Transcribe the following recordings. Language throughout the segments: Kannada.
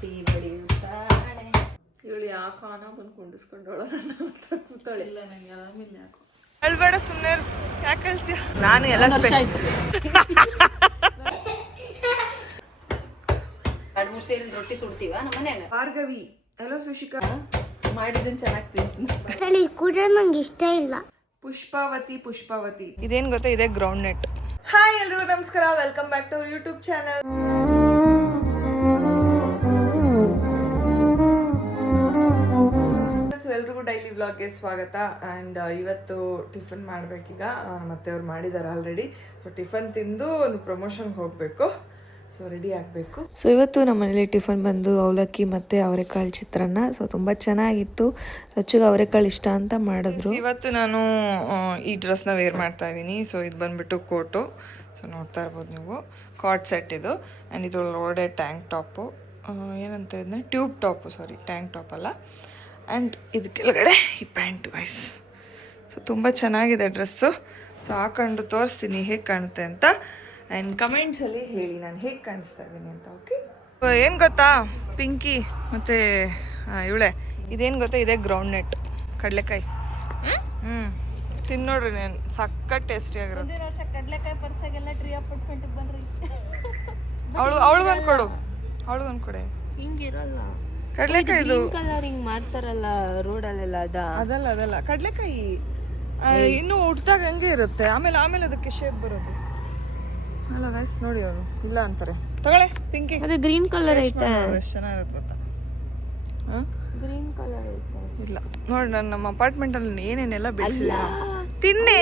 ಟೀ ಬಡಿಯುತ್ತಾಳೆ. ಇವಳು ಯಾಕೋ ಅನ ಬಂದು ಕೊಂಡಿಸ್ಕೊಂಡವಳ ನನ್ನ ಹತ್ರ ಕೂತಾಳೆ. ಇಲ್ಲ ನಂಗೆ ಆರಾಮಿಲ್ಲ ಯಾಕೋ. ಅಳ್ಬೇಡ ಸುಮ್ಮನೆ ಯಾಕೆ ಹೇಳ್ತೀಯ? ನಾನು ಎಲ್ಲ ಎರಡು ಮೂರು ಸೇರಿ ರೊಟ್ಟಿ ಸುಡ್ತೀವ ನಮ್ಮ ಮನ್ಯಾಗ. ಭಾರ್ಗವಿ ಹಲೋ ಸುಶಿಕಾ ಮಾಡಿದ್ದನ್ ಚೆನ್ನಾಗಿ ತಿಂತೀನಿ. ಕೂಡ ನಂಗೆ ಇಷ್ಟ ಇಲ್ಲ. ಪುಷ್ಪಾವತಿ ಇದೇನ್ ಗೊತ್ತಾ, ಇದೆ ಗ್ರೌಂಡ್ ನೆಟ್. ಹಾಯ್ ಎಲ್ರಿಗೂ ನಮಸ್ಕಾರ, welcome back to our YouTube channel. ಎಲ್ರಿಗೂ ಡೈಲಿ ವ್ಲಾಗ್ಗೆ ಸ್ವಾಗತ. ಆ್ಯಂಡ್ ಇವತ್ತು ಟಿಫನ್ ಮಾಡಬೇಕೀಗ. ಮತ್ತೆ ಅವ್ರು ಮಾಡಿದ್ದಾರೆ ಆಲ್ರೆಡಿ. ಸೊ ಟಿಫನ್ ತಿಂದು ಒಂದು ಪ್ರಮೋಷನ್ಗೆ ಹೋಗಬೇಕು. ಸೊ ರೆಡಿ ಆಗಬೇಕು. ಸೊ ಇವತ್ತು ನಮ್ಮ ಮನೇಲಿ ಟಿಫನ್ ಬಂದು ಅವಲಕ್ಕಿ ಮತ್ತು ಅವರೆಕಾಳು ಚಿತ್ರಾನ್ನ. ಸೊ ತುಂಬ ಚೆನ್ನಾಗಿತ್ತು. ರಚ್ಚುಗೆ ಅವರೆಕಾಳು ಇಷ್ಟ ಅಂತ ಮಾಡಿದ್ರು. ಇವತ್ತು ನಾನು ಈ ಡ್ರೆಸ್ನ ವೇರ್ ಮಾಡ್ತಾ ಇದ್ದೀನಿ. ಸೊ ಇದು ಬಂದ್ಬಿಟ್ಟು ಕೋಟು. ಸೊ ನೋಡ್ತಾ ಇರ್ಬೋದು ನೀವು, ಕಾರ್ಡ್ ಸೆಟ್ ಇದು. ಆ್ಯಂಡ್ ಇದು ಒಳಗಡೆ ಟ್ಯಾಂಕ್ ಟಾಪು, ಏನಂತ ಇದನ್ನ ಟ್ಯೂಬ್ ಟಾಪು, ಸಾರಿ ಟ್ಯಾಂಕ್ ಟಾಪ್ ಅಲ್ಲ. ಆ್ಯಂಡ್ ಇದು ಕೆಳಗಡೆ ಈ ಪ್ಯಾಂಟು ವೈಸ್. ಸೊ ತುಂಬ ಚೆನ್ನಾಗಿದೆ ಡ್ರೆಸ್ಸು. ಸೊ ಹಾಕೊಂಡು ತೋರಿಸ್ತೀನಿ ಹೇಗೆ ಕಾಣುತ್ತೆ ಅಂತ. ಆ್ಯಂಡ್ ಕಮೆಂಟ್ಸಲ್ಲಿ ಹೇಳಿ ನಾನು ಹೇಗೆ ಕಾಣಿಸ್ತಾ ಇದ್ದೀನಿ ಅಂತ. ಓಕೆ, ಏನು ಗೊತ್ತಾ ಪಿಂಕಿ ಮತ್ತು ಇವಳೆ, ಇದೇನು ಗೊತ್ತಾ, ಇದೆ ಗ್ರೌಂಡ್ ನೆಟ್ ಕಡಲೆಕಾಯಿ. ತಿನ್ನೋಡ್ರಿ ನಾನು, ಸಕ್ಕ ಟೇಸ್ಟಿ ಆಗಿರುತ್ತೆ. ಕಡ್ಲೆಕಾಯಿ ಪರ್ಸಾಗೆಲ್ಲ ಟ್ರೀ ಅಪಾರ್ಟ್ಮೆಂಟ್ ಬನ್ರಿ. ಅವಳಿಗೊಂದು ಕೊಡು, ಅವಳಿಗೊಂದು ಕೊಡೆ. ಹಿಂಗಿರಲ್ಲ ಕಡಲೆಕಾಯಿ, ಇದು ಕಲರ್ ಹಿಂಗ್ ಮಾಡ್ತಾರಲ್ಲ ರೋಡಲ್ಲೆಲ್ಲ, ಅದಲ್ಲ ಕಡಲೆಕಾಯಿ. ಇನ್ನು ಹುಟ್ಟಿದಾಗ ಹಂಗೆ ಇರುತ್ತೆ, ಆಮೇಲೆ ಅದಕ್ಕೆ ಶೇಪ್ ಬರೋದು ಅಲ್ಲ ಗೈಸ್. ನೋಡಿ ಅವರು ಇಲ್ಲ ಅಂತಾರೆ. ತಗೊಳ್ಳೆ ಪಿಂಕಿ, ಅದು ಗ್ರೀನ್ ಕಲರ್ ಐತೆ. ಎಷ್ಟು ಚೆನ್ನಾಗಿರುತ್ತೆ ಗೊತ್ತಾ. ಗ್ರೀನ್ ಕಲರ್ ಐತೆ. ಇಲ್ಲ ನೋಡಿ, ನಾನು ನಮ್ಮ ಅಪಾರ್ಟ್ಮೆಂಟ್ ಅಲ್ಲಿ ಏನೇನೆಲ್ಲ ಬೆಳೆಸಿಲ್ಲ. ತಿನ್ನೆ.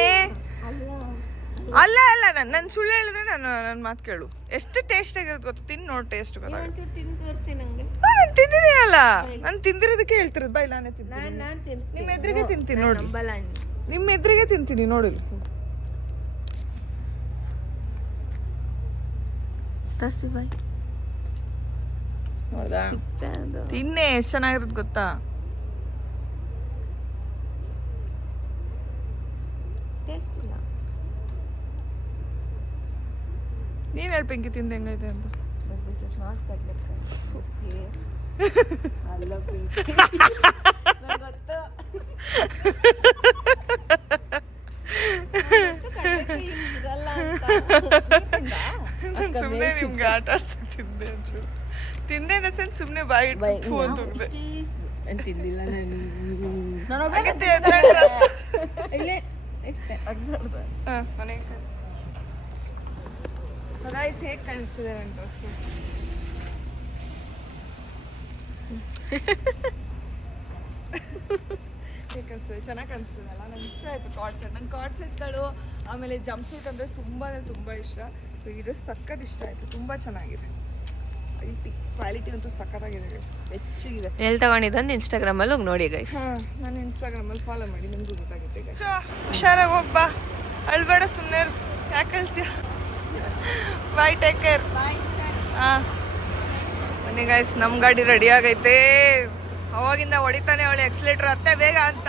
ಅಲ್ಲ ನನ್ನ ಸುಳ್ಳು ಹೇಳಿದ್ರೆ ನಾನು ನನ್ನ ಮಾತು ಕೇಳು. ಎಷ್ಟು ಟೇಸ್ಟ್ ಆಗಿರುತ್ತೆ ಗೊತ್ತಾ, ತಿನ್ ನೋಡಿ ಟೇಸ್ಟ್ ಗೊತ್ತಾಗುತ್ತೆ. ತಿಂದು ತೋರಿಸಿ ನಂಗೆ. ನಾನು ತಿಂದಿದ್ದೀನಲ್ಲ, ನಾನು ತಿಂದಿರೋದಕ್ಕೆ ಹೇಳ್ತಿರೋದು. ಬೈ ನಾನೇ ತಿಂತೀನಿ, ನಾನು ತಿನ್ನಿಸ್ತೀನಿ. ನಿಮ್ಮ ಎದುರಿಗೆ ತಿಂತೀನಿ ನೋಡಿ, ನಂಬಲ್ಲ. ನಿಮ್ಮ ಎದುರಿಗೆ ತಿಂತೀನಿ ನೋಡಿ. ತರ್ಸಿ ಬಾಯ್. ನೋಡ್ದಾ, ತಿನ್ನೆ, ಎಷ್ಟು ಚೆನ್ನಾಗಿರುತ್ತೆ ಗೊತ್ತಾ. ಟೇಸ್ಟ್ ಇಲ್ಲ. ನೀನು ಹೇಳಿ ಪಿಂಕಿ, ತಿಂದು ಹೆಂಗೈತೆ ಅಂತ. But this is not ಕಡ್ಲೆಕಾಯಿ. Okay. ಅಲ್ಲ ಪಿಂಕಿ. ನಂಗೆ ಗೊತ್ತು. ಕಡ್ಲೆಕಾಯಿ ಹಿಂಗಿರಲ್ಲ ಅಂತ. ಸುಮ್ಮನೆ ನಿಮ್ಗೆ ಆಟ ಆಡ್ಸಕ್ತಿದ್ದೆ ಒಂಚೂರು. ತಿಂದೆ ಇನ್ ದ ಸೆನ್ಸ್ ಸುಮ್ಮನೆ ಬಾಯಿ ಇಟ್ಟು ಅಂತ ಹೋಗ್ದೆ. ತಿಂದಿಲ್ಲ ನಾನು. ಇಲ್ಲೇ ಇಷ್ಟೇ ಅಡ್ಬಾರ್ದು. ಮನೆಗೆ ಗೈಸ್ ಹೇಗೆ ಕಾಣಿಸ್ತಿದೆ ನನ್ನ ಡ್ರೆಸ್ಸು? ಹೇಗೆ ಕಾಣಿಸ್ತಿದೆ? ಚೆನ್ನಾಗಿ ಕಾಣಿಸ್ತಿದೆಲ್ಲ. ನಂಗೆ ಇಷ್ಟ ಆಯಿತು ಕಾರ್ಡ್ ಸೆಟ್. ನಂಗೆ ಕಾರ್ಡ್ ಸೆಟ್ಗಳು ಆಮೇಲೆ ಜಂಪ್ ಸೂಟ್ ಅಂದರೆ ತುಂಬ ಇಷ್ಟ. ಸೊ ಈ ಡ್ರೆಸ್ ಸಕ್ಕತ್ ಇಷ್ಟ ಆಯಿತು, ತುಂಬ ಚೆನ್ನಾಗಿದೆ. ಕ್ವಾಲಿಟಿ ಅಂತೂ ಸಕ್ಕತ್ತಾಗಿದೆ, ಹೆಚ್ಚಿಗಿದೆ. ಎಲ್ಲಿ ತಗೊಂಡಿದ್ದಂದು ಇನ್ಸ್ಟಾಗ್ರಾಮಲ್ಲಿ ಹೋಗಿ ನೋಡಿ ಗೈಸ್. ಹಾಂ, ನಾನು ಇನ್ಸ್ಟಾಗ್ರಾಮಲ್ಲಿ ಫಾಲೋ ಮಾಡಿ, ನಿಮಗೂ ಗೊತ್ತಾಗುತ್ತೆ ಗೈಸ್. ಹುಷಾರಾಗಿ ಹೋಗ್ಬಾ, ಅಳ್ಬೇಡ ಸುಮ್ಮನೆ, ಯಾಕೆ ಹೇಳ್ತೀಯ? ಬಾಯ್, ಟೇಕ್ ಕೇರ್. ಹಾಂ ಬನ್ನಿ ಗೈಸ್, ನಮ್ಮ ಗಾಡಿ ರೆಡಿ ಆಗೈತೆ. ಅವಾಗಿಂದ ಹೊಡಿತಾನೆ ಅವಳು ಎಕ್ಸ್ಲೇಟ್ರ್, ಅತ್ತೆ ಬೇಗ ಅಂತ.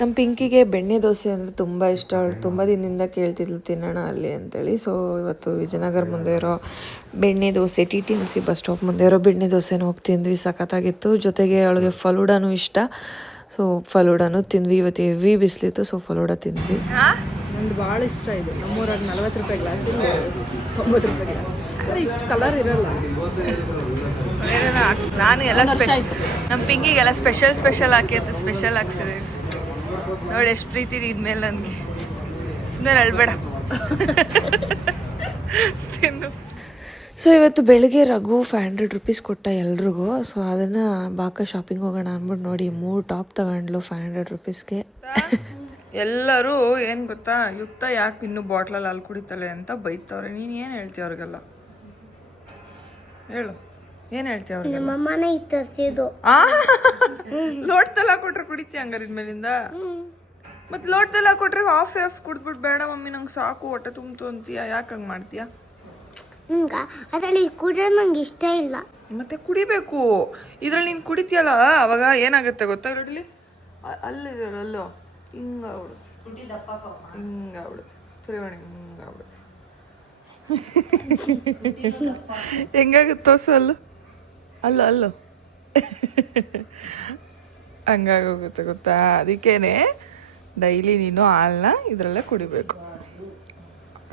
ನಮ್ಮ ಪಿಂಕಿಗೆ ಬೆಣ್ಣೆ ದೋಸೆ ಅಂದರೆ ತುಂಬ ಇಷ್ಟ. ಅವಳು ತುಂಬ ದಿನದಿಂದ ಕೇಳ್ತಿದ್ಲು ತಿನ್ನೋಣ ಅಲ್ಲಿ ಅಂತೇಳಿ. ಸೊ ಇವತ್ತು ವಿಜಯನಗರ ಮುಂದೆ ಇರೋ ಬೆಣ್ಣೆ ದೋಸೆ, TTMC ಬಸ್ ಸ್ಟಾಪ್ ಮುಂದೆ ಇರೋ ಬೆಣ್ಣೆ ದೋಸೆನ ಹೋಗಿ ತಿಂದ್ವಿ. ಸಖತ್ತಾಗಿತ್ತು. ಜೊತೆಗೆ ಅವಳಿಗೆ ಫಲೂಡಾನು ಇಷ್ಟ. ಸೊ ಫಲೂಡಾನು ತಿಂದ್ವಿ. ಇವತ್ತು ಹೆವಿ ಬಿಸಿಲಿತ್ತು, ಸೊ ಫಲೂಡ ತಿಂದ್ವಿ. ನಂದು ಭಾಳ ಇಷ್ಟ ಇದು. ನಮ್ಮೂರಾಗ 40 ರೂಪಾಯಿ ಗ್ಲಾಸ್, 90 ರೂಪಾಯಿ ಗ್ಲಾಸ್. ಅಂದರೆ ಇಷ್ಟು ಕಲರ್ ಇರಲ್ಲ. ನಾನು ಎಲ್ಲ ನಮ್ಮ ಪಿಂಕಿಗೆಲ್ಲ ಸ್ಪೆಷಲ್ ಹಾಕಿ ಅಂತ ಸ್ಪೆಷಲ್ ಹಾಕ್ಸಿದೆ ನೋಡಿ. ಎಷ್ಟು ಪ್ರೀತಿ ಇದ್ಮೇಲೆ ನನಗೆ. ಸುಮ್ಮನೆ ಅಳ್ಬೇಡ, ತಿನ್ನು. ಸೊ ಇವತ್ತು ಬೆಳಗ್ಗೆ ರಘು 500 ರೂಪೀಸ್ ಕೊಟ್ಟ ಎಲ್ರಿಗೂ. ಸೊ ಅದನ್ನು ಬಾಕ ಶಾಪಿಂಗ್ ಹೋಗೋಣ ಅಂದ್ಬಿಟ್ಟು ನೋಡಿ 3 ಟಾಪ್ ತಗೊಂಡ್ಲು 500 ರೂಪೀಸ್ಗೆ. ಎಲ್ಲರೂ ಏನು ಗೊತ್ತಾ, ಯುಕ್ತ ಯಾಕೆ ಇನ್ನೂ ಬಾಟ್ಲಲ್ಲಿ ಹಾಲು ಕುಡಿತಾಳೆ ಅಂತ ಬೈತವ್ರೆ. ನೀನು ಏನು ಹೇಳ್ತೀಯ ಅವ್ರಿಗೆಲ್ಲ? ಹೇಳು, ಏನು ಹೇಳ್ತೀಯ ಅವ್ರಿಗೆ? ನಮ್ಮಮ್ಮನೇ ಇತ್ತಿದ್ದು ಲೋಟದಲ್ಲಿ ಹಾಕೊಟ್ರೆ ಕುಡಿತೀಯ ಹಂಗಾರೆ ಇನ್ಮೇಲಿಂದ? ಮತ್ತೆ ಲೋಟದಲ್ಲಿ ಹಾಕೊಟ್ರೆ ಹಾಫ್ ಕುಡ್ದ್ಬಿಟ್ಟು ಬೇಡ ಮಮ್ಮಿ ನಂಗೆ ಸಾಕು ಹೊಟ್ಟೆ ತುಂಬ್ತು ಅಂತೀಯ. ಯಾಕೆ ಹಂಗೆ ಮಾಡ್ತೀಯ? ಅದರಲ್ಲಿ ಕೂಡ ನಂಗೆ ಇಷ್ಟ ಇಲ್ಲ. ಮತ್ತೆ ಕುಡಿಬೇಕು. ಇದ್ರಲ್ಲಿ ನೀನು ಕುಡಿತೀಯಲ್ಲ, ಅವಾಗ ಏನಾಗುತ್ತೆ ಗೊತ್ತಾ, ಇಲ್ಲಿ ಅಲ್ಲಿದೆಯಲ್ಲ, ಅಲ್ಲೋ ಹಿಂಗಾಗ್ಬಿಡುತ್ತೆ ತಿರುವಣಿ, ಹಿಂಗಾಗ್ಬಿಡುತ್ತೆ. ಹೆಂಗಾಗುತ್ತೆ ತೋಸು ಅಲ್ಲ. ಅಲ್ಲ ಅಲ್ಲ ಹಂಗಾಗೋಗುತ್ತೆ ಗೊತ್ತಾ. ಅದಕ್ಕೇನೆ ಡೈಲಿ ನೀನು ಹಾಲನ್ನ ಇದರಲ್ಲೇ ಕುಡಿಬೇಕು.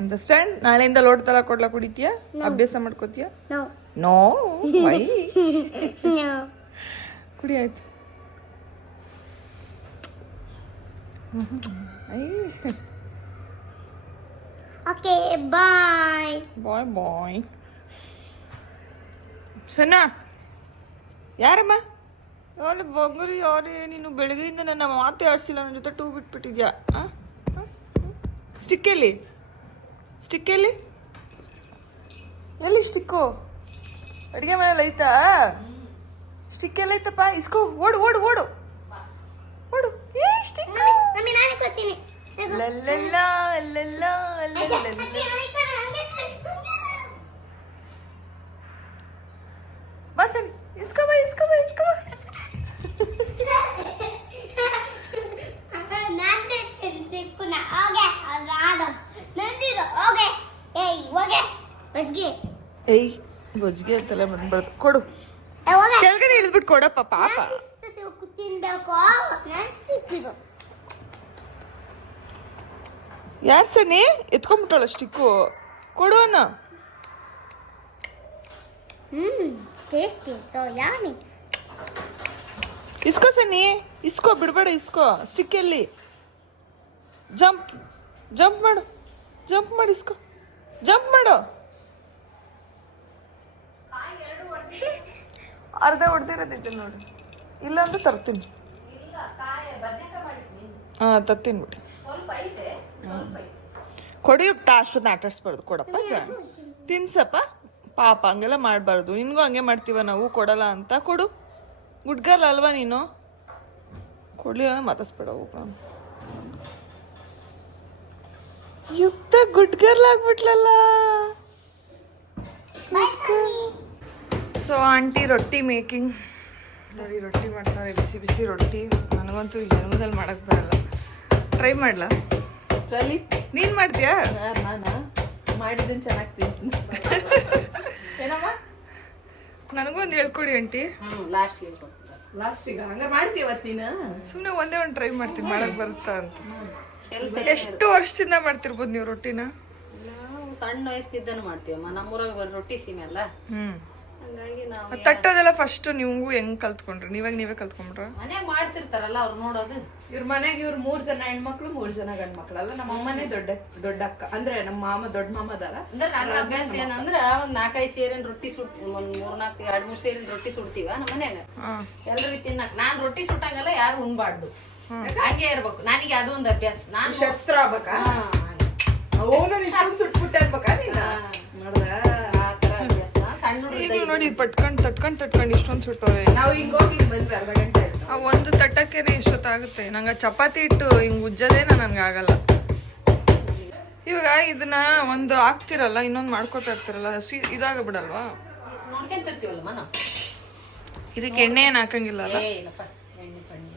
ಅಂಡರ್ಸ್ಟ್ಯಾಂಡ್? ನಾಳೆಯಿಂದ ಲೋಟ ತಲ ಕೊಡ್ಲಾ ಕುಡಿತೀಯಾ? ಅಭ್ಯಾಸ ಮಾಡ್ಕೋತೀಯ? No. Know why? No. ಕುಡಿ ಆಯ್ತು. Okay, bye. ಬಾಯ್ ಬಾಯ್. ಸಣ್ಣ ಯಾರಮ್ಮ? ಯಾರು ಬೊಂಗರು ಯಾರೇ ನೀನು? ಬೆಳಗ್ಗೆಯಿಂದ ನನ್ನ ಮಾತೇ ಆಡಿಸಿಲ್ಲ, ನನ್ನ ಜೊತೆ ಟೂ ಬಿಟ್ಬಿಟ್ಟಿದ್ಯಾ? ಸ್ಟಿಕ್ ಎಲ್ಲಿ? ಸ್ಟಿಕ್ ಎಲ್ಲಿ? ಎಲ್ಲಿ ಸ್ಟಿಕ್ಕು? ಅಡುಗೆ ಮನೇಲಿ ಐತಾ? ಸ್ಟಿಕ್ ಎಲ್ಲ ಐತಪ್ಪ? ಇಸ್ಕೋ, ಓಡು ಓಡು ಓಡು ಓಡು. ಏ ಸ್ಟಿಕ್ Mami, ನಾನು ಕೊಡ್ತೀನಿ. ಲಲ್ಲಲ್ಲ ಅಲ್ಲಲ್ಲ ಅಲ್ಲಲ್ಲ. ಬಾ ಸರಿ, ಇಸ್ಕೋ ಬಾ ಇಸ್ಕೋ ಬಾ ಇಸ್ಕೋ ಬಾ. ಏಯ್ ಗೊಜ್ಜಿಗೆ ಅಂತೆಲ್ಲ ಬಂದ್ಬಾರ್ದು. ಕೊಡು, ಕೆಳಗಡೆ ಇಳಿದ್ಬಿಟ್ಟು ಕೊಡಪ್ಪ ಪಾಪ. ಯಾರು ಸನಿ ಎತ್ಕೊಂಡ್ಬಿಟ್ಟವಳ ಸ್ಟಿಕ್ಕು? ಕೊಡುವನ. ಟೇಸ್ಟಿ ಯಾಮಿ. ಇಸ್ಕೋ ಸನಿ, ಇಸ್ಕೋ, ಬಿಡಬೇಡ, ಇಸ್ಕೋ. ಸ್ಟಿಕ್ ಎಲ್ಲಿ? ಜಂಪ್ ಜಂಪ್ ಮಾಡು, ಜಂಪ್ ಮಾಡಿ ಇಸ್ಕೋ, ಜಂಪ್ ಮಾಡು. ಅರ್ಧ ಹೊಡೆದಿರೋದಿದೆ ನೋಡಿ, ಇಲ್ಲ ಅಂದ್ರೆ ತರ್ತೀನಿ. ಹಾಂ ತರ್ತೀನಿ ಬಿಟ್ಟು. ಕೊಡಿಯುಕ್ತ ಅಷ್ಟೊಂದು ಆಟಾಡ್ಸ್ಬಾರ್ದು. ಕೊಡಪ್ಪ ತಿನ್ಸಪ್ಪ ಪಾಪ, ಹಂಗೆಲ್ಲ ಮಾಡಬಾರ್ದು. ನಿನ್ಗೂ ಹಂಗೆ ಮಾಡ್ತೀವ ನಾವು, ಕೊಡಲ್ಲ ಅಂತ. ಕೊಡು, ಗುಡ್ಗರ್ಲ್ ಅಲ್ವಾ ನೀನು? ಕೊಡ್ಲಿಲ್ಲ ಮಾತಾಡ್ಸ್ಬೇಡ. ಹೋಗ ಯುಕ್ತ ಗುಡ್ಗರ್ಲ್ ಆಗ್ಬಿಟ್ಲಲ್ಲ. ಸೊ ಆಂಟಿ ರೊಟ್ಟಿ ಮೇಕಿಂಗ್ ನೋಡಿ, ರೊಟ್ಟಿ ಮಾಡ್ತಾರೆ, ಬಿಸಿ ಬಿಸಿ ರೊಟ್ಟಿ. ನನಗಂತೂ ಈ ಜನ್ಮದಲ್ಲಿ ಮಾಡಕ್ ಬರಲ್ಲ. ಟ್ರೈ ಮಾಡ್ಲಾ? ನೀನ್ ಮಾಡ್ತೀಯಾ? ನಾನು ಮಾಡಿದ್ದನ್ನು ಚೆನ್ನಾಗಿ ತಿಂತೀನಿ. ಏನಮ್ಮ? ನನಗೂ ಒಂದು ಹೇಳ್ಕೊಡಿ ಆಂಟಿ. ಲಾಸ್ಟಿಗೆ ಹಂಗಾರೆ ಮಾಡ್ತೀವತ್ತು ನೀನು? ಸುಮ್ಮನೆ ಒಂದೇ ಒಂದು ಟ್ರೈ ಮಾಡ್ತೀನಿ, ಮಾಡಕ್ ಬರುತ್ತಾ ಅಂತ. ಎಷ್ಟು ವರ್ಷದಿಂದ ಮಾಡ್ತಿರ್ಬೋದು ನೀವು ರೊಟ್ಟಿನ? ನಾವು ಸಣ್ಣ ವಯಸ್ಸಿದ್ದಾನು ಮಾಡ್ತೀವಮ್ಮ. ನಮ್ಮೂರಾಗ ರೊಟ್ಟಿ ಸೀಮೆ ಅಲ್ಲ, ಹಂಗಾಗಿ ನಾವು ತಟ್ಟೋದೆಲ್ಲ ಫಸ್ಟ್ ನೀವು ಹೆಂಗ್ ಕಲ್ತ್ಕೊಂಡ್ರಿ? ನೀವೇ ಕಲ್ತ್ಕೊಂಡ್ರ? ಮನ್ಯಾಗ ಮಾಡ್ತಿರ್ತಾರಲ್ಲ ಅವ್ರು ನೋಡೋದು. ಇವ್ರ ಮನೆಗೆ ಇವ್ರು 3 ಜನ ಹೆಣ್ಮಕ್ಳು 3 ಜನ ಗಂಡ್ ಮಕ್ಳಲ್ಲ. ನಮ್ಮ ಅಮ್ಮನೇ ದೊಡ್ಡ ಅಕ್ಕ, ಅಂದ್ರೆ ನಮ್ಮ ಮಾಮ ದೊಡ್ಡ ಮಾಮ ಅದಾರ. ಅಂದ್ರೆ ನನ್ನ ಅಭ್ಯಾಸ ಏನಂದ್ರ ಒಂದ್ 4-5 ಸೇರಿನ ರೊಟ್ಟಿ ಸುಡ್ತೀವಿ, ಒಂದ್ 2-3 ಸೇರಿನ ರೊಟ್ಟಿ ಸುಡ್ತೀವ ನಮ್ಮ ಮನ್ಯಾಗ ಎಲ್ರಿಗೂ ತಿನ್ನಕ್. ನಾನ್ ರೊಟ್ಟಿ ಸುಟ್ಟಂಗಲ್ಲ ಯಾರು ಉಣ್ಬಾರ್ದು, ಹಂಗೆ ಇರ್ಬೇಕು. ನನಗೆ ಅದು ಒಂದು ಅಭ್ಯಾಸ. ನಾನು ಶತ್ರು ಆಗ್ಬೇಕಾ? ಅವನು ಇಷ್ಟೊಂದು ಸುಟ್ಬಿಟ್ಟೆ ಅನ್ಬೇಕಾ ನೀನು? ನೋಡ್ದ ಆ ತರ ಅಭ್ಯಾಸ. ಸಣ್ಣ ಹುಡುಗ ನೋಡಿ ತಟ್ಕೊಂಡ್ ಇಷ್ಟೊಂದು ಸುಟ್ಟವ್ರೆ. ನಾವು ಹಿಂಗೋಗಿ ಬಂದ್ವಿ, ಅರ್ಧ ಗಂಟೆ ಆಯ್ತು. ಆ ಒಂದು ತಟ್ಟಕ್ಕೇನೆ ಇಷ್ಟೊತ್ತಾಗುತ್ತೆ. ನಂಗೆ ಚಪಾತಿ ಇಟ್ಟು ಹಿಂಗ್ ಉಜ್ಜದೇನ ನನ್ಗೆ ಆಗಲ್ಲ. ಇವಾಗ ಇದನ್ನ ಒಂದು ಹಾಕ್ತಿರಲ್ಲ, ಇನ್ನೊಂದು ಮಾಡ್ಕೋತಾ ಇರ್ತಿರಲ್ಲ, ಇದಾಗ ಬಿಡಲ್ವಾ? ನೋಡ್ಕೊಂತಿರ್ತೀವಲ್ಲಮ್ಮ ನಾವು. ಇದಕ್ಕೆ ಎಣ್ಣೆ ಏನ್ ಹಾಕಂಗಿಲ್ಲ ಅಲ್ಲ? ಇಲ್ಲಪ್ಪ, ಎಣ್ಣೆ ಪಣ್ಣೆ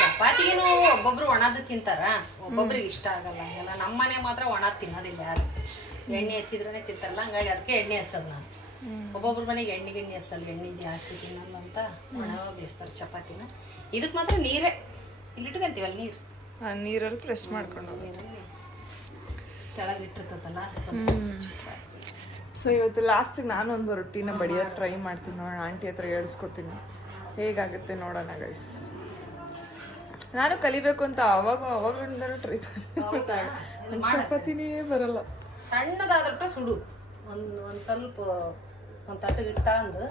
ಚಪಾತಿಗೇನು ಒಬ್ಬೊಬ್ರು ಒಣದ ತಿಂತಾರ, ಒಬ್ಬೊಬ್ರಿಗೆ ಇಷ್ಟ ಆಗಲ್ಲ. ಹಂಗೆಲ್ಲ ನಮ್ಮ ಮನೆ ಮಾತ್ರ ಒಣ ತಿನ್ನೋದಿಲ್ಲ ಯಾರು. ಎಣ್ಣೆ ಹಚ್ಚಿದ್ರೇನೆ ತಿಂತಾರಲ್ಲ, ಹಂಗಾಗಿ ಅದಕ್ಕೆ ಎಣ್ಣೆ ಹಚ್ಚೋದು ನಾನು. ಒಬ್ಬೊಬ್ರ ಮನೆಗೆ ಎಣ್ಣೆ ಹಚ್ಚಲ್ಲ, ಎಣ್ಣೆ ಜಾಸ್ತಿ ತಿನ್ನಲ್ಲ ಅಂತ ಒಣ ಬೇಯಿಸ್ತಾರೆ ಚಪಾತಿನ. ಇದಕ್ಕೆ ಮಾತ್ರ ನೀರೇ ಇಲ್ಲಿಟ್ಕೊಂತೀವಲ್ಲ, ನೀರಲ್ಲಿ ಪ್ರೆಸ್ ಮಾಡ್ಕೊಂಡು ನೀರಲ್ಲಿ ಕೆಳಗಿಟ್ಟಿರ್ತದಲ್ಲ. ಸೊ ಇವತ್ತು ಲಾಸ್ಟಿಗೆ ನಾನು ಒಂದು ರೊಟ್ಟಿನ ಬಡಿಯೋದು ಟ್ರೈ ಮಾಡ್ತೀನಿ, ನೋಡೋಣ. ಆಂಟಿ ಹತ್ರ ಹೇಳಿಸ್ಕೊತೀನಿ ಹೇಗಾಗುತ್ತೆ ನೋಡೋಣ ಗೈಸ್. ನಾನು ಕಲಿಬೇಕು ಅಂತ ಅವಾಗಲಿಂದನೂ ಟ್ರೈ ಮಾಡ್ತೀನಿ, ಚಪಾತಿನೇ ಬರಲ್ಲ. ಸಣ್ಣದಾದ್ರಟ ಸುಡು, ಒಂದ್ ಸ್ವಲ್ಪ ಒಂದ್ ತಟ್ಟಗೆ ಇಟ್ಟ ಅಂದು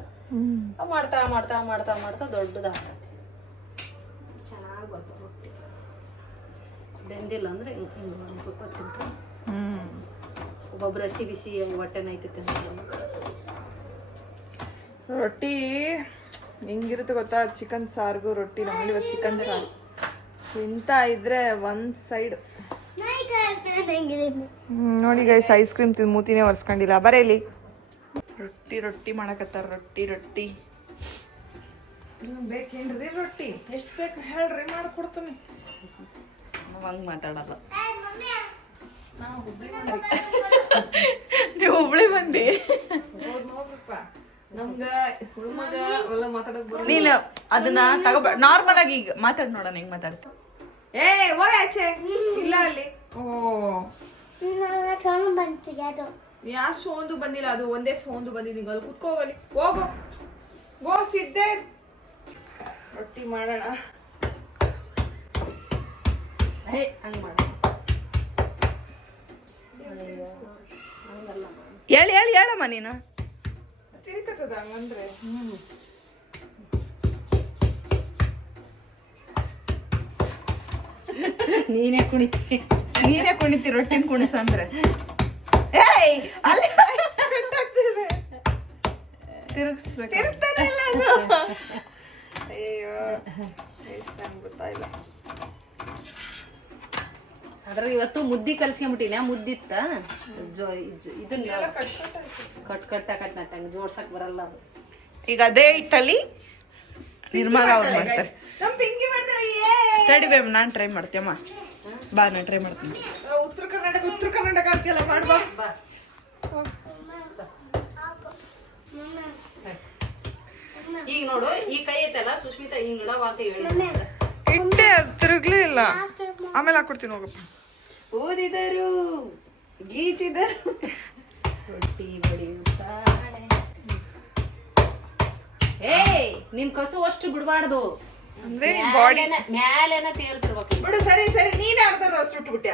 ಮಾಡ್ತಾ ಮಾಡ್ತಾ ಮಾಡ್ತಾ ಮಾಡ್ತಾ ದೊಡ್ಡದಾಗ್ತದೆ, ಚೆನ್ನಾಗಿ ಬರ್ತದೆ ರೊಟ್ಟಿ. ಬೆಂದಿಲ್ಲ ಅಂದ್ರೆ ಹಿಂಗೆ ತಿಂಟ್ರೆ ಒಬ್ಬೊಬ್ರು ಹಸಿ ಬಿಸಿ ಹೊಟ್ಟೆ ನೈತೈತೆ. ರೊಟ್ಟಿ ಹೆಂಗಿರುತ್ತೆ ಗೊತ್ತಾ? ಚಿಕನ್ ಸಾರ್ಗು ರೊಟ್ಟಿ. ನಮ್ಮಲ್ಲಿ ಇವತ್ತು ಚಿಕನ್ ಸಾರು ತಿಂತ ಇದ್ರೆ ಒಂದ್ ಸೈಡ್. ನೋಡಿ ಗೈಸ್, ಐಸ್ ಕ್ರೀಮ್ ತಿಂದು ಮೂತಿನೇ ಒರೆಸ್ಕೊಂಡಿಲ್ಲ. ಬರೇಲಿ ರೊಟ್ಟಿ ಮಾಡಕತ್ತಾರ. ರೊಟ್ಟಿ ಬೇಕೇನ್ರಿ? ರೊಟ್ಟಿ ಎಷ್ಟು ಬೇಕು ಹೇಳ್ರಿ, ಮಾಡ್ಕೊಡ್ತೀನಿ. ಹಂಗೆ ಮಾತಾಡಲ್ಲ. ನೀವು ಹುಬ್ಳಿ ಬಂದಿ ನೋಡ್ರಪ್ಪ, ನಮ್ಗ ಹುಡುಮಗ ಅವೆಲ್ಲ ಮಾತಾಡಕ್ ಬರೋಲ್ಲ. ನೀನು ಅದನ್ನ ತಗೋಬೇಡ, ನಾರ್ಮಲ್ ಆಗಿ ಈಗ ಮಾತಾಡ್ ನೋಡೋಣ ಹೆಂಗ್ ಮಾತಾಡ್ತ. ಹೋಗ ಆಚೆ, ಇಲ್ಲ ಅಲ್ಲಿ. ಓ ಸೋನು ಬಂತಿದೆ ಅದು. ಯಾ ಸೋಂದು ಬಂದಿಲ್ಲ, ಅದು ಒಂದೇ ಸೋಂದು ಬಂದಿದ್ದೀನಿ. ಅಲ್ಲಿ ಕುತ್ಕೋಗಲಿ, ಹೋಗು, ಗೋ ಸಿದ್ದೆ. ರೊಟ್ಟಿ ಮಾಡೋಣ. ಹಂಗ್ ಮಾಡ. ಹೇಳಮ್ಮ ನೀನು. ತಿರ್ಕತ್ತದ ಹಂಗಂದ್ರೆ. ನೀನೇ ಕುಣಿತಿ, ನೀನೇ ಕುಣಿತಿ ರೊಟ್ಟಿನ ಕುಣಿಸಂದ್ರೆ. ಏಯ್ ಅಲ್ಲಿ ಕಟ್ಟಾಗ್ತಿದೆ. ತಿರುಗಿಸ್ಬೇಕು. ತಿರುಗ್ತಾನೆ ಇಲ್ಲ ಅದು. ಅಯ್ಯೋ ನಂಗೆ ಗೊತ್ತಾಯಿಲ್ಲ. ಅದ್ರಾಗ ಇವತ್ತು ಮುದ್ದಿ ಕಲ್ಸ್ಕೊಂಬಿಟ್ಟಿನ, ಮುದ್ದಿತ್ತ ಇದನ್ನ ಕಟ್ಟಾಕತ್ ನಟ್ಟಂಗ ಜೋಡ್ಸಕ್ ಬರಲ್ಲ ಅದು. ಈಗ ಅದೇ ಹಿಟ್ಟಲ್ಲಿ ನಿರ್ಮಾಣ ಅವ್ರು ಮಾಡ್ತಾರೆ. ತಡಿ ಬೇಮ್, ನಾನು ಟ್ರೈ ಮಾಡ್ತೀಯಮ್ಮ. ಬಾ, ನಾನು ಟ್ರೈ ಮಾಡ್ತೀನಿ. ಉತ್ತರ ಕರ್ನಾಟಕ ಅಂತೆಲ್ಲ ಮಾಡ್ಬಾ. ಈಗ ನೋಡು, ಈ ಕೈ ಐತಲ್ಲ ಸುಷ್ಮಿತಾ, ಹಿಂಗ್ ಇಡವ ಅಂತ ಹೇಳಿ ಇಟ್ಟೆ, ತಿರುಗ್ಲೇ ಇಲ್ಲ. ಆಮೇಲೆ ಹಾಕೊಡ್ತೀನಿ ಹೋಗಪ್ಪ. ಓದಿದರು ಗೀಚಿದರು ರೊಟ್ಟಿ ಬಡಿಯುತ್ತಾಳೆ. ಏಯ್, ನಿನ್ ಕಸು ಅಷ್ಟು ಬಿಡ್ಬಾರ್ದು, ಅಂದ್ರೆ ಬಾಡಿ ಮ್ಯಾಲೇನ ತೇಲ್ತಿರ್ಬೇಕು. ಬಿಡು. ಸರಿ ಸರಿ, ನೀನೇ ಅರ್ಧ ಸುಟ್ಟು ಬಿಟ್ಟೆ.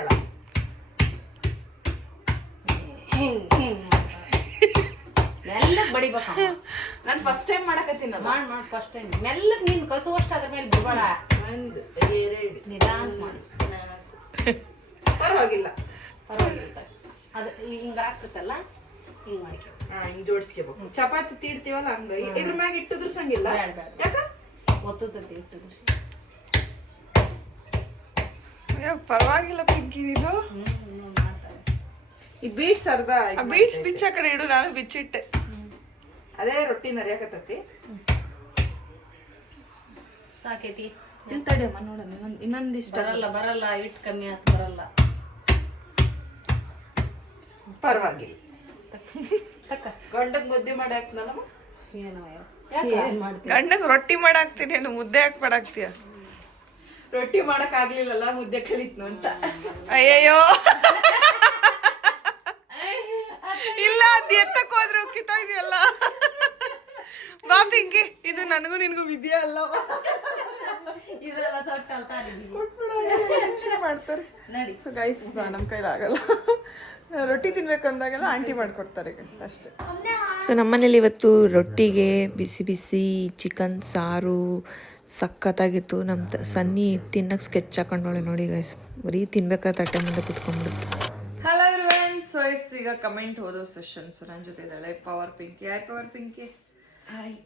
ಹಿಂಗ್ ಹಿಂಗ್ ಮೆಲ್ಲಗ್ ಬಡಿಬೇಕ. ನಾನು ಫಸ್ಟ್ ಟೈಮ್ ಮಾಡಕತ್ತೀನಿ. ಮಾಡ್ ಫಸ್ಟ್ ಟೈಮ್ ಮೆಲ್ಲಗ್ ನಿನ್ ಕಸು ಅಷ್ಟು ಅದ್ರ ಮೇಲೆ ಬಿಡ್ಬೇಡ, ನಿಧಾನ ಮಾಡಿ. ಪರವಾಗಿಲ್ಲ. ಅದು ಹಿಂಗ ಆಗ್ತತಲ್ಲ, ಹಿಂಗ್ ಮಾಡ್ಕೊ. ಹಿಂಗ್ ಜೋಡಿಸ್ಕೋಬೇಕು. ಚಪಾತಿ ತೀಡ್ತೀವಲ್ಲ ಹಂಗ ಇದ್ರ ಮ್ಯಾಗ ಇಟ್ಟಿದ್ರು ಸಂಗಿಲ್ಲ. ಬೇಡ ಬೇಡ, ಯಾಕ ಒತ್ತುತ್ತಂತೆ ಇಟ್ಟು ಖುಷಿ. ಪರವಾಗಿಲ್ಲ ಪಿಂಕಿ, ನೀನು ಮಾಡ್ತಾರೆ. ಈ ಬೀಟ್ಸ್ ಅರ್ಧ ಬೀಚ್ ಬಿಚ್ಚ ಕಡೆ ಇಡು, ನಾನು ಬಿಚ್ಚಿಟ್ಟೆ. ಅದೇ ರೊಟ್ಟಿ ನರಿಯಾಕತ್ತತಿ. ಸಾಕೈತಿ. ಇಲ್ಲಿ ತಡಿಯಮ್ಮ ನೋಡೋಣ, ಇನ್ನೊಂದಿಷ್ಟ ಬರಲ್ಲ ಇಟ್ಟು ಕಮ್ಮಿ ಆತ್ ಬರಲ್ಲ. ಪರವಾಗಿಲ್ಲ. ತಕ್ಕ ಗಂಡಗ್ ಮುದ್ದೆ ಮಾಡಿ ಹಾಕ್ನಲ್ಲಮ್ಮ. ಏನೋ ಏನ್ ಮಾಡ್ತೀನಿ. ಗಂಡಂಗ್ ರೊಟ್ಟಿ ಮಾಡಾಕ್ತೀನಿ, ನೀನು ಮುದ್ದೆ ಹಾಕಿ ಮಾಡಾಕ್ತೀಯ. ರೊಟ್ಟಿ ಮಾಡಕ್ ಆಗ್ಲಿಲ್ಲಲ್ಲ, ಮುದ್ದೆ ಕಲಿತ್ನು ಅಂತ. ಅಯ್ಯಯ್ಯೋ, ಇಲ್ಲ ಅದ್ ಎತ್ತಕ್ ಹೋದ್ರೆ ಉಕ್ಕಿತಾ ಇದೆಯಲ್ಲ. ಬಾ ಪಿಂಕಿ, ಇದು ನನಗೂ ನಿನ್ಗೂ ವಿದ್ಯೆ ಅಲ್ಲವ. ಇದೆಲ್ಲ ಸ್ವಲ್ಪ ಕಲ್ತಾರೆ ಮಾಡ್ತಾರೆ. ನಡಿ. ಸೊ ಗೈಸ್, ನಮ್ಮ ಕೈಲಾಗಲ್ಲ. ರೊಟ್ಟಿ ತಿನ್ಬೇಕು ಅಂದಾಗೆಲ್ಲ ಆಂಟಿ ಮಾಡ್ಕೊಡ್ತಾರೆ ಗೈಸ್, ಅಷ್ಟೇ. ಸೊ ನಮ್ಮನೇಲಿ ಇವತ್ತು ರೊಟ್ಟಿಗೆ ಬಿಸಿ ಬಿಸಿ ಚಿಕನ್ ಸಾರು ಸಖತ್ತಾಗಿತ್ತು. ನಮ್ಮ ಸನ್ನಿ ತಿನ್ನಕ್ಕೆ ಸ್ಕೆಚ್ ಹಾಕೊಂಡೋಳೆ ನೋಡಿ ಗೈಸ್, ಬರೀ ತಿನ್ಬೇಕಾದ ತಟ್ಟೆ ಮುಂದೆ ಕುತ್ಕೊಂಡ್ಬಿಡುತ್ತೆ. ಹಲೋ ಎವ್ರಿವನ್, ಸೊ ಈಗ ಕಮೆಂಟ್ ಓದೋ ಸೆಷನ್. ಸೊ ನನ್ನ ಜೊತೆ ಇದ್ದಾಳೆ power Pinky. Hi power Pinky.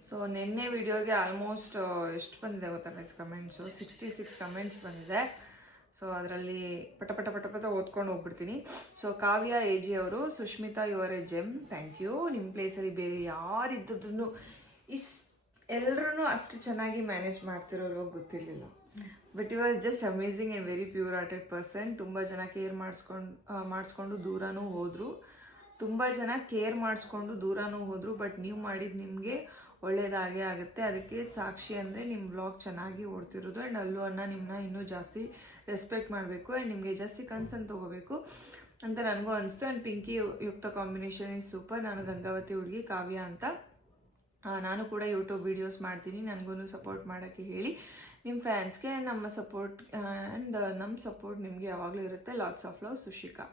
So ನಿನ್ನೆ ವಿಡಿಯೋಗೆ ಆಲ್ಮೋಸ್ಟ್ ಎಷ್ಟು ಬಂದಿದೆ ಗೊತ್ತಾ ಗೈಸ್ ಕಮೆಂಟ್ಸು? 66 ಕಮೆಂಟ್ಸ್ ಬಂದಿದೆ. ಸೊ ಅದರಲ್ಲಿ ಪಟ ಪಟ ಪಟ ಪಟ ಓದ್ಕೊಂಡು ಹೋಗ್ಬಿಡ್ತೀನಿ. ಸೊ ಕಾವ್ಯ AG ಅವರು, Sushmita your a gem, thank you. ನಿಮ್ಮ ಪ್ಲೇಸಲ್ಲಿ ಬೇರೆ ಯಾರಿದ್ದನ್ನು ಎಲ್ಲರೂ ಅಷ್ಟು ಚೆನ್ನಾಗಿ ಮ್ಯಾನೇಜ್ ಮಾಡ್ತಿರೋರು ಗೊತ್ತಿರಲಿಲ್ಲ. But you are just amazing and very pure hearted person. ತುಂಬ ಜನ ಕೇರ್ ಮಾಡಿಸ್ಕೊಂಡು ದೂರನೂ ಹೋದರು. ಬಟ್ ನೀವು ಮಾಡಿದ್ದು ನಿಮಗೆ ಒಳ್ಳೇದಾಗೇ ಆಗುತ್ತೆ. ಅದಕ್ಕೆ ಸಾಕ್ಷಿ ಅಂದರೆ ನಿಮ್ಮ ವ್ಲಾಗ್ ಚೆನ್ನಾಗಿ ಓಡ್ತಿರೋದು. ಆ್ಯಂಡ್ ಅಲ್ಲೂ ಅಣ್ಣ ನಿಮ್ಮನ್ನ ಇನ್ನೂ ಜಾಸ್ತಿ ರೆಸ್ಪೆಕ್ಟ್ ಮಾಡಬೇಕು ಆ್ಯಂಡ್ ನಿಮಗೆ ಜಾಸ್ತಿ ಕನ್ಸನ್ ತೊಗೋಬೇಕು ಅಂತ ನನಗೂ ಅನಿಸ್ತು. ಆ್ಯಂಡ್ ಪಿಂಕಿ ಯುಕ್ತ ಕಾಂಬಿನೇಷನ್ ಇಸ್ ಸೂಪರ್. ನಾನು ಗಂಗಾವತಿ ಹುಡುಗಿ ಕಾವ್ಯ ಅಂತ. ನಾನು ಕೂಡ ಯೂಟ್ಯೂಬ್ ವೀಡಿಯೋಸ್ ಮಾಡ್ತೀನಿ, ನನಗೂ ಸಪೋರ್ಟ್ ಮಾಡೋಕ್ಕೆ ಹೇಳಿ. ನಿಮ್ಮ ಫ್ಯಾನ್ಸ್ಗೆ ನಮ್ಮ ಸಪೋರ್ಟ್ ಆ್ಯಂಡ್ ನಮ್ಮ ಸಪೋರ್ಟ್ ನಿಮಗೆ ಯಾವಾಗಲೂ ಇರುತ್ತೆ. Lots of love, Sushika.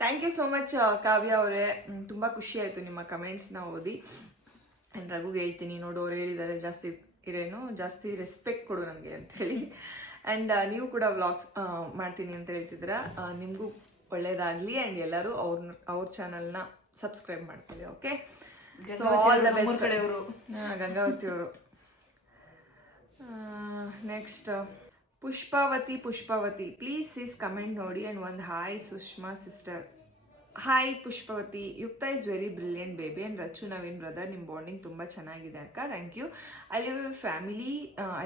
Thank you so much Kavya ಅವರೇ. ತುಂಬ ಖುಷಿ ಆಯಿತು ನಿಮ್ಮ ಕಮೆಂಟ್ಸ್ನ ಓದಿ. ಆ್ಯಂಡ್ ರಘುಗೆ ಹೇಳ್ತೀನಿ, ನೋಡು ಅವ್ರು ಹೇಳಿದ್ದಾರೆ ಜಾಸ್ತಿ ರೆಸ್ಪೆಕ್ಟ್ ಕೊಡು ನನಗೆ ಅಂಥೇಳಿ. ಆ್ಯಂಡ್ ನೀವು ಕೂಡ ವ್ಲಾಗ್ಸ್ ಮಾಡ್ತೀನಿ ಅಂತ ಹೇಳ್ತಿದ್ದೀರಾ. ನಿಮಗೂ ಒಳ್ಳೇದಾಗಲಿ ಆ್ಯಂಡ್ ಎಲ್ಲರೂ ಅವ್ರ ಚಾನಲ್ನ ಸಬ್ಸ್ಕ್ರೈಬ್ ಮಾಡ್ಕೊಳ್ಳಿ. Okay, so all the best ಕಡೆಯವರು. ಗಂಗಾವತಿಯವರು. Next Pushpavati please sis comment ನೋಡಿ ಆ್ಯಂಡ್ ಒಂದು hi Sushma sister. Hi Pushpavati. Yukta is very brilliant baby and Rachu Naveen brother, ನಿಮ್ಮ ಬಾಂಡಿಂಗ್ ತುಂಬ ಚೆನ್ನಾಗಿದೆ ಅಕ್ಕ, thank you. I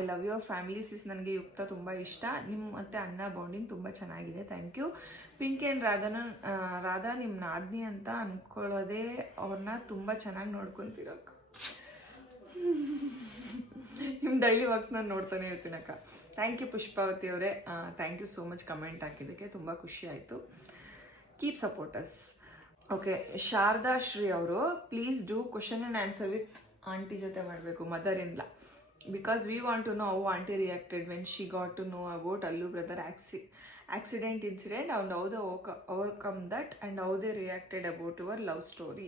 love your family sis. ನನಗೆ ಯುಕ್ತ ತುಂಬ ಇಷ್ಟ. ನಿಮ್ಮ ಮತ್ತು ಅಣ್ಣ ಬಾಂಡಿಂಗ್ ತುಂಬ ಚೆನ್ನಾಗಿದೆ, thank you. Pinky and Radha ನಿಮ್ಮ ನಾದ್ನಿ ಅಂತ ಅಂದ್ಕೊಳ್ಳೋದೇ ಅವ್ರನ್ನ ತುಂಬ ಚೆನ್ನಾಗಿ ನೋಡ್ಕೊತಿರೋ. ನಿಮ್ಮ ಡೈಲಿ ವಾಕ್ಸ್ ನಾನು ನೋಡ್ತಾನೆ ಇರ್ತೀನಿ ಅಕ್ಕ. ಥ್ಯಾಂಕ್ ಯು ಪುಷ್ಪಾವತಿ ಅವರೇ, thank you so much comment ಹಾಕಿದ್ದಕ್ಕೆ, ತುಂಬ ಖುಷಿ ಆಯಿತು. Keep supporters. Okay, Sharada Shri ಅವರು, please do question and answer with aunty ಜೊತೆ ಮಾಡಬೇಕು, mother in law, because we want to know how aunty reacted when she got to know about Allu brother accident incident and how they overcome that and how they reacted about your love story.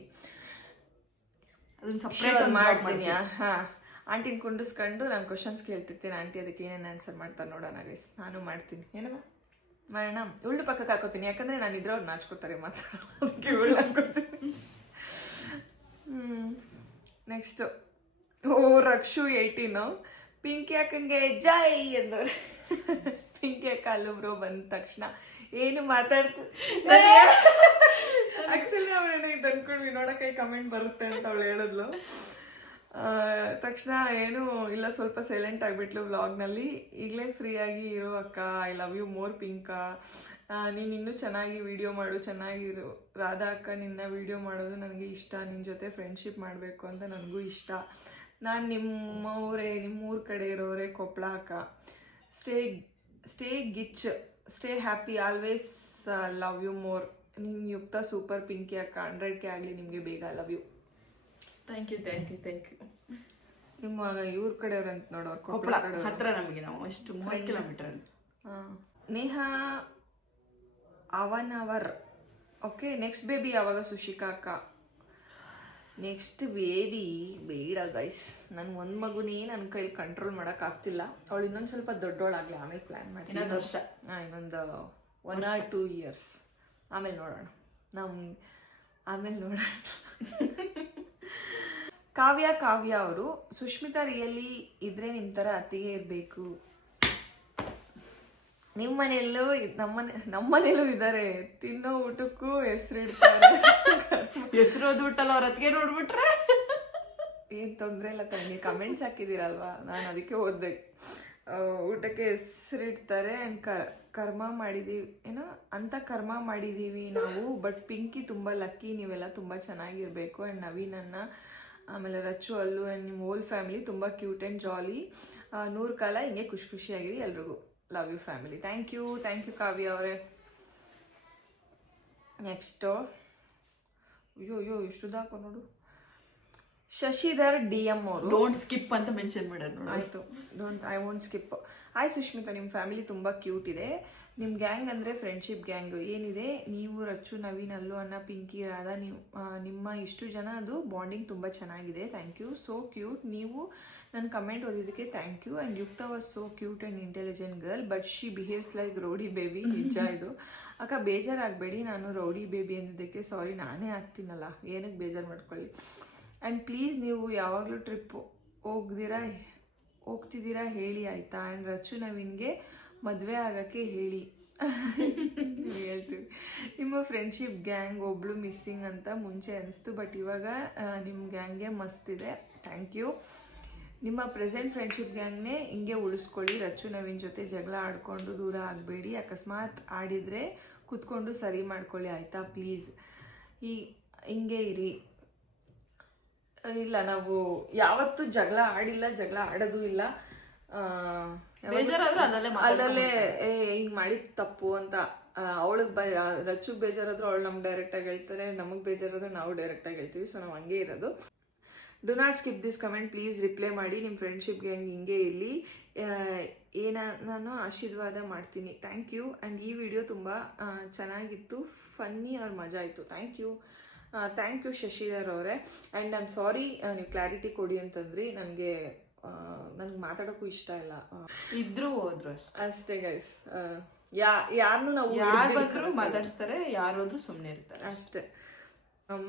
ಅದನ್ನು ಸಪ್ರೇಟ್ ಮಾಡ್ತೀನಿ. ಹಾಂ, ಆಂಟಿನ ಕುಂಡಿಸ್ಕೊಂಡು ನಾನು ಕ್ವಶನ್ಸ್ ಕೇಳ್ತಿರ್ತೀನಿ, ಆಂಟಿ ಅದಕ್ಕೆ ಏನೇನು ಆನ್ಸರ್ ಮಾಡ್ತಾರೆ ನೋಡೋಣ ಗೈಸ್. ನಾನು ಮಾಡ್ತೀನಿ. ಏನಮ್ಮ ಮಾಡೋಣ? ಉಳ್ಳು ಪಕ್ಕಕ್ಕೆ ಹಾಕೋತೀನಿ, ಯಾಕಂದರೆ ನಾನು ಇದ್ರೆ ಅವ್ರು ನಾಚ್ಕೋತಾರೆ ಮಾತ್ರ, ಅದಕ್ಕೆ ಉಳ್ಳು ಹಾಕೋತೀನಿ. ನೆಕ್ಸ್ಟು ರಕ್ಷು 18, ಪಿಂಕಿ ಅಕ್ಕಂಗೆ ಜೈ ಎಂದವ್ರೆ. ಪಿಂಕಿ ಅಕ್ಕ ಅಲ್ಲು ಬ್ರೋ ಬಂದ ತಕ್ಷಣ ಏನು ಮಾತಾಡ್ತಾರೆ. ಆ್ಯಕ್ಚುಲಿ ಅವನೇನೋ ಇದು ಅನ್ಕೊಂಡ್ವಿ, ನೋಡೋಕೆ ಕಮೆಂಟ್ ಬರುತ್ತೆ ಅಂತ ಅವಳು ಹೇಳಿದ್ಲು. ತಕ್ಷಣ ಏನು ಇಲ್ಲ, ಸ್ವಲ್ಪ ಸೈಲೆಂಟ್ ಆಗಿಬಿಟ್ಲು ವ್ಲಾಗ್ನಲ್ಲಿ. ಈಗಲೇ ಫ್ರೀಯಾಗಿ ಇರೋ ಅಕ್ಕ, ಐ ಲವ್ ಯು ಮೋರ್ ಪಿಂಕಾ, ನೀನು ಇನ್ನೂ ಚೆನ್ನಾಗಿ ವಿಡಿಯೋ ಮಾಡು, ಚೆನ್ನಾಗಿರು ರಾಧಾ ಅಕ್ಕ, ನಿನ್ನ ವಿಡಿಯೋ ಮಾಡೋದು ನನಗೆ ಇಷ್ಟ, ನಿನ್ನ ಜೊತೆ ಫ್ರೆಂಡ್ಶಿಪ್ ಮಾಡಬೇಕು ಅಂತ ನನಗೂ ಇಷ್ಟ. ನಾನು ನಿಮ್ಮವರೇ, ನಿಮ್ಮೂರ ಕಡೆ ಇರೋರೇ, ಕೊಪ್ಪಳ ಅಕ್ಕ. ಸ್ಟೇ ಗಿಚ್, stay happy, always love you more. ನಿಮ್ಮ ಯುಕ್ತ ಸೂಪರ್ ಪಿಂಕಿ ಅಕ್ಕ, 100K ಆಗಲಿ ನಿಮಗೆ ಬೇಗ, ಲವ್ ಯು. Thank you. ನಿಮ್ಮ ಇವ್ರ ಕಡೆಯವ್ರಂತ ನೋಡೋರು, ಕೊಪ್ಪಳ ಹತ್ರ ನಮಗೆ, ನಾವು ಎಷ್ಟು 3 ಕಿಲೋಮೀಟರ್. ನೇಹಾ ಅವನವರ್, ಓಕೆ. ನೆಕ್ಸ್ಟ್ ಬೇಬಿ ಯಾವಾಗ ಸುಶಿಕಾ ಅಕ್ಕ? ನೆಕ್ಸ್ಟ್ ಬೇಬಿ ಬೇಡ ಗೈಸ್, ನನ್ನ ಒಂದು ಮಗುನೇ ನನ್ನ ಕೈಲಿ ಕಂಟ್ರೋಲ್ ಮಾಡೋಕ್ಕಾಗ್ತಿಲ್ಲ. ಅವಳು ಇನ್ನೊಂದು ಸ್ವಲ್ಪ ದೊಡ್ಡವಳಾಗಲಿ, ಆಮೇಲೆ ಪ್ಲ್ಯಾನ್ ಮಾಡ್ತೀನಿ. ಇನ್ನೊಂದು ವರ್ಷ, ಇನ್ನೊಂದು 1 or 2 years ಆಮೇಲೆ ನೋಡೋಣ. ಆಮೇಲೆ ನೋಡೋಣ. ಕಾವ್ಯ ಅವರು, ಸುಷ್ಮಿತಾ ರಿಯಲಿ ಇದ್ರೆ ನಿಮ್ಮ ಥರ ಅತ್ತಿಗೆ ಇರಬೇಕು. ನಿಮ್ಮ ಮನೆಯಲ್ಲೂ ನಮ್ಮನೇಲೂ ಇದ್ದಾರೆ, ತಿನ್ನೋ ಊಟಕ್ಕೂ ಹೆಸರಿಡ್ತಾರೆ. ಹೆಸರೋದು ಊಟಲ್ಲ, ಅವ್ರ ಅತ್ತಿಗೆ ನೋಡ್ಬಿಟ್ರೆ ಏನು ತೊಂದರೆ ಇಲ್ಲ ತಂಗಿ, ಕಮೆಂಟ್ಸ್ ಹಾಕಿದ್ದೀರಲ್ವಾ, ನಾನು ಅದಕ್ಕೆ ಓದ್ದೆ. ಊಟಕ್ಕೆ ಹೆಸರಿಡ್ತಾರೆ. ಆ್ಯಂಡ್ ಕರ್ಮ ಮಾಡಿದ್ದೀವಿ, ಏನೋ ಅಂತ ಕರ್ಮ ಮಾಡಿದ್ದೀವಿ ನಾವು. ಬಟ್ ಪಿಂಕಿ ತುಂಬ ಲಕ್ಕಿ, ನೀವೆಲ್ಲ ತುಂಬ ಚೆನ್ನಾಗಿರಬೇಕು. ಆ್ಯಂಡ್ ನವೀನನ್ನ, ಆಮೇಲೆ ರಚ್ಚು, ಅಲ್ಲು ಆ್ಯಂಡ್ ನಿಮ್ಮ ಹೋಲ್ ಫ್ಯಾಮಿಲಿ ತುಂಬ ಕ್ಯೂಟ್ ಆ್ಯಂಡ್ ಜಾಲಿ. 100 ಕಾಲ ಹಿಂಗೆ ಖುಷಿಯಾಗಿರಿ ಎಲ್ರಿಗೂ. Love you family. Thank you Kavya ಅವರೇ. ನೆಕ್ಸ್ಟು ಅಯ್ಯೋ ಇಷ್ಟುದಾಕೋ ನೋಡು, ಶಶಿಧರ್ DM ಅವರು, ಡೋಂಟ್ ಸ್ಕಿಪ್ ಅಂತ ಮೆನ್ಷನ್ ಮಾಡ್ಯಾರ ನೋಡಿ. ಆಯಿತು, I won't skip. Hi Sushmita, ನಿಮ್ಮ ಫ್ಯಾಮಿಲಿ ತುಂಬ ಕ್ಯೂಟ್ ಇದೆ. ನಿಮ್ಮ ಗ್ಯಾಂಗ್ ಅಂದರೆ ಫ್ರೆಂಡ್ಶಿಪ್ ಗ್ಯಾಂಗ್ ಏನಿದೆ, ನೀವು ರಚ್ಚು, ನವೀನ್, ಅಲ್ಲು, ಅನ್ನ, ಪಿಂಕಿ, ರಾಧಾ, ನಿಮ್ಮ ಇಷ್ಟು ಜನ ಅದು ಬಾಂಡಿಂಗ್ ತುಂಬ ಚೆನ್ನಾಗಿದೆ. Thank you, so cute. ನೀವು ನನ್ನ ಕಮೆಂಟ್ ಓದಿದ್ದಕ್ಕೆ thank you. And Yukta was so cute and intelligent girl, but she behaves like rowdy baby. ನಿಜ ಇದು ಅಕ್ಕ, ಬೇಜಾರಾಗಬೇಡಿ, ನಾನು ರೌಡಿ ಬೇಬಿ ಅಂದಿದ್ದಕ್ಕೆ ಸಾರಿ, ನಾನೇ ಆಗ್ತೀನಲ್ಲ, ಏನಕ್ಕೆ ಬೇಜಾರು ಮಾಡ್ಕೊಳ್ಳಿ. ಆ್ಯಂಡ್ ಪ್ಲೀಸ್ ನೀವು ಯಾವಾಗಲೂ ಟ್ರಿಪ್ ಹೋಗ್ತಿದ್ದೀರಾ ಹೇಳಿ ಆಯಿತಾ. ಆ್ಯಂಡ್ ರಚ್ಚು ನವೀನ್ಗೆ ಮದುವೆ ಆಗೋಕ್ಕೆ ಹೇಳಿ ಹೇಳ್ತೀವಿ. ನಿಮ್ಮ ಫ್ರೆಂಡ್ಶಿಪ್ ಗ್ಯಾಂಗ್ ಒಬ್ಳು ಮಿಸ್ಸಿಂಗ್ ಅಂತ ಮುಂಚೆ ಅನಿಸ್ತು, ಬಟ್ ಇವಾಗ ನಿಮ್ಮ ಗ್ಯಾಂಗ್ಗೆ ಮಸ್ತಿದೆ. Thank you. ನಿಮ್ಮ ಪ್ರೆಸೆಂಟ್ ಫ್ರೆಂಡ್ಶಿಪ್ ಗ್ಯಾಂಗ್ನೇ ಹಿಂಗೆ ಉಳಿಸ್ಕೊಳ್ಳಿ. ರಚ್ಚು ನವೀನ್ ಜೊತೆ ಜಗಳ ಆಡಿಕೊಂಡು ದೂರ ಆಗಬೇಡಿ. ಅಕಸ್ಮಾತ್ ಆಡಿದರೆ ಕೂತ್ಕೊಂಡು ಸರಿ ಮಾಡ್ಕೊಳ್ಳಿ ಆಯಿತಾ, ಪ್ಲೀಸ್. ಹಿಂಗೆ ಇರಿ. ಇಲ್ಲ, ನಾವು ಯಾವತ್ತೂ ಜಗಳ ಆಡಿಲ್ಲ, ಜಗಳ ಆಡೋದು ಇಲ್ಲ. ಅಲ್ಲಲ್ಲೇ ಹಿಂಗೆ ಮಾಡಿದ್ದು ತಪ್ಪು ಅಂತ ಅವಳಿಗೆ ರಚ್ಚುಗೆ ಬೇಜಾರಾದ್ರು ಅವಳು ನಮ್ಗೆ ಡೈರೆಕ್ಟಾಗಿ ಹೇಳ್ತಾರೆ, ನಮಗೆ ಬೇಜಾರಾದ್ರೆ ನಾವು ಡೈರೆಕ್ಟಾಗಿ ಹೇಳ್ತೀವಿ. ಸೊ ನಾವು ಹಂಗೆ ಇರೋದು. Do not skip this comment, please reply ಮಾಡಿ. ನಿಮ್ಮ ಫ್ರೆಂಡ್ಶಿಪ್ಗೆ ಹಿಂಗೆ ಇರಲಿ, ನಾನು ಆಶೀರ್ವಾದ ಮಾಡ್ತೀನಿ. ಥ್ಯಾಂಕ್ ಯು. ಆ್ಯಂಡ್ ಈ ವಿಡಿಯೋ ತುಂಬ ಚೆನ್ನಾಗಿತ್ತು, ಫನ್ನಿ ಅವ್ರ ಮಜಾ ಆಯಿತು. ಥ್ಯಾಂಕ್ ಯು ಶಶಿಧರ್ ಅವರೇ. ಆ್ಯಂಡ್ ಐ ಆಮ್ ಸಾರಿ, ನೀವು ಕ್ಲಾರಿಟಿ ಕೊಡಿ ಅಂತಂದ್ರಿ. ನನಗೆ ಮಾತಾಡೋಕ್ಕೂ ಇಷ್ಟ ಇಲ್ಲ, ಇದ್ರು ಹೋದ್ರು ಅಷ್ಟೇ ಗೈಸ್. ಯಾರನ್ನೂ ನಾವು ಯಾರು ಮಾತಾಡಿಸ್ತಾರೆ, ಯಾರಾದ್ರೂ ಸುಮ್ಮನೆ ಇರ್ತಾರೆ ಅಷ್ಟೇ.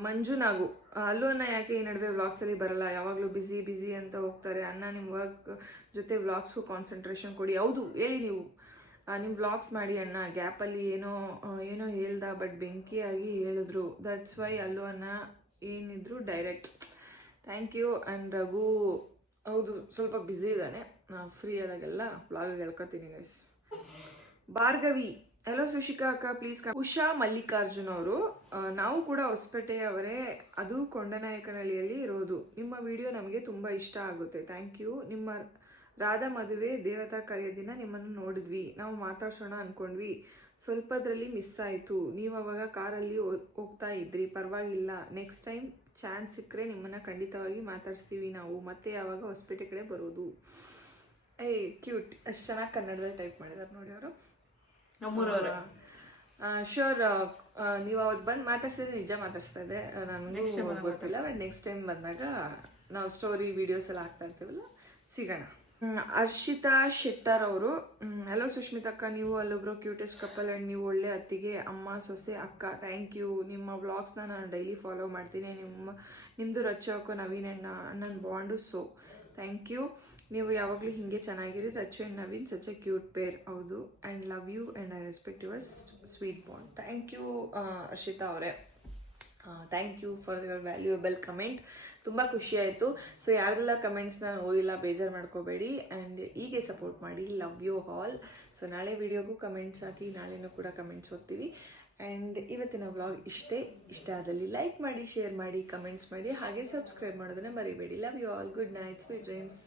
ಮಂಜು ನಾಗು, ಅಲ್ಲೂ ಅಣ್ಣ ಯಾಕೆ ಈ ನಡುವೆ ವ್ಲಾಗ್ಸಲ್ಲಿ ಬರಲ್ಲ, ಯಾವಾಗಲೂ ಬಿಸಿ ಅಂತ ಹೋಗ್ತಾರೆ ಅಣ್ಣ, ನಿಮ್ಮ ವರ್ಕ್ ಜೊತೆ ವ್ಲಾಗ್ಸ್ಗೂ ಕಾನ್ಸಂಟ್ರೇಷನ್ ಕೊಡಿ. ಹೌದು ಹೇಳಿ, ನೀವು ನಿಮ್ಮ ವ್ಲಾಗ್ಸ್ ಮಾಡಿ ಅಣ್ಣ. ಗ್ಯಾಪಲ್ಲಿ ಏನೋ ಹೇಳ್ದ, ಬಟ್ ಬೆಂಕಿಯಾಗಿ ಹೇಳಿದ್ರು, ದಟ್ಸ್ ವೈ ಅಲ್ಲೂ ಅಣ್ಣ ಏನಿದ್ರು direct. Thank you. And Raghu, ಹೌದು ಸ್ವಲ್ಪ ಬ್ಯುಸಿ ಇದ್ದಾನೆ, ಫ್ರೀ ಆದಾಗೆಲ್ಲ ವ್ಲಾಗ್ ಹೇಳ್ಕೊತೀನಿ ಗೈಸ್. ಭಾರ್ಗವಿ, ಹಲೋ ಸುಶಿಕಾ ಅಕ್ಕ ಪ್ಲೀಸ್ ಉಷಾ ಮಲ್ಲಿಕಾರ್ಜುನ್ ಅವರು, ನಾವು ಕೂಡ ಹೊಸಪೇಟೆಯವರೇ, ಅದು ಕೊಂಡನಾಯಕನಹಳ್ಳಿಯಲ್ಲಿ ಇರೋದು. ನಿಮ್ಮ ವಿಡಿಯೋ ನಮಗೆ ತುಂಬ ಇಷ್ಟ ಆಗುತ್ತೆ. Thank you. ನಿಮ್ಮ ರಾಧಾ ಮದುವೆ ದೇವತಾ ಕಾರ್ಯ ದಿನ ನಿಮ್ಮನ್ನು ನೋಡಿದ್ವಿ. ನಾವು ಮಾತಾಡ್ಸೋಣ ಅಂದ್ಕೊಂಡ್ವಿ, ಸ್ವಲ್ಪದ್ರಲ್ಲಿ ಮಿಸ್ ಆಯಿತು. ನೀವು ಅವಾಗ ಕಾರಲ್ಲಿ ಹೋಗ್ತಾ ಇದ್ರಿ. ಪರವಾಗಿಲ್ಲ, ನೆಕ್ಸ್ಟ್ ಟೈಮ್ ಚಾನ್ಸ್ ಸಿಕ್ಕರೆ ನಿಮ್ಮನ್ನು ಖಂಡಿತವಾಗಿ ಮಾತಾಡಿಸ್ತೀವಿ ನಾವು. ಮತ್ತೆ ಯಾವಾಗ ಹೊಸಪೇಟೆ ಕಡೆ ಬರೋದು. ಕ್ಯೂಟ್, ಅಷ್ಟು ಚೆನ್ನಾಗಿ ಕನ್ನಡದಲ್ಲಿ ಟೈಪ್ ಮಾಡಿದ್ದಾರೆ ನೋಡಿ ಅವರು. ನಮ್ಮೂರವ್ರೆ. ಶ್ಯೂರ್, ನೀವು ಅವತ್ತು ಬಂದು ಮಾತಾಡ್ಸಿದ್ರೆ ನಿಜ ಮಾತಾಡ್ಸ್ತಾ ಇದೆ. ನನಗೂ ಗೊತ್ತಿಲ್ಲ, ಬಟ್ ನೆಕ್ಸ್ಟ್ ಟೈಮ್ ಬಂದಾಗ ನಾವು ಸ್ಟೋರಿ ವಿಡಿಯೋಸ್ ಎಲ್ಲ ಹಾಕ್ತಾ ಇರ್ತೀವಲ್ಲ, ಸಿಗೋಣ. ಹರ್ಷಿತಾ ಶೆಟ್ಟರ್ ಅವರು, ಹಲೋ ಸುಷ್ಮಿತಕ್ಕ, ನೀವು ಅಲ್ಲೊಬ್ರು ಕ್ಯೂಟೆಸ್ಟ್ ಕಪಲ್ ಆ್ಯಂಡ್ ನೀವು ಒಳ್ಳೆ ಅತ್ತಿಗೆ, ಅಮ್ಮ, ಸೊಸೆ, ಅಕ್ಕ. Thank you. ನಿಮ್ಮ ವ್ಲಾಗ್ಸ್ನ ನಾನು ಡೈಲಿ ಫಾಲೋ ಮಾಡ್ತೀನಿ. ನಿಮ್ಮದು ರಚ್ಚು ಹಾಕೋ ನವೀನ್ ಅಣ್ಣನ ಬಾಂಡು. So thank you. ನೀವು ಯಾವಾಗಲೂ ಹೀಗೆ ಚೆನ್ನಾಗಿರಿ. Rachu and Naveen such a cute pair. ಹೌದು, and love you and I respect your sweet bond. Thank you Harshita ಅವರೇ. Thank you for your valuable comment. ತುಂಬ ಖುಷಿ ಆಯಿತು. ಸೊ ಯಾರೆಲ್ಲ ಕಮೆಂಟ್ಸ್ನ ಓದಿಲ್ಲ ಬೇಜಾರು ಮಾಡ್ಕೋಬೇಡಿ, ಆ್ಯಂಡ್ ಹೀಗೆ ಸಪೋರ್ಟ್ ಮಾಡಿ. Love you all. ಸೊ ನಾಳೆ ವಿಡಿಯೋಗೂ ಕಮೆಂಟ್ಸ್ ಹಾಕಿ, ನಾಳೆನೂ ಕೂಡ ಕಮೆಂಟ್ಸ್ ಓದ್ತೀವಿ. ಆ್ಯಂಡ್ ಇವತ್ತಿನ ವ್ಲಾಗ್ ಇಷ್ಟ ಆದಲ್ಲಿ ಲೈಕ್ ಮಾಡಿ, ಶೇರ್ ಮಾಡಿ, ಕಮೆಂಟ್ಸ್ ಮಾಡಿ, ಹಾಗೆ ಸಬ್ಸ್ಕ್ರೈಬ್ ಮಾಡೋದನ್ನ ಮರಿಬೇಡಿ. Love you all. Good night, sweet dreams.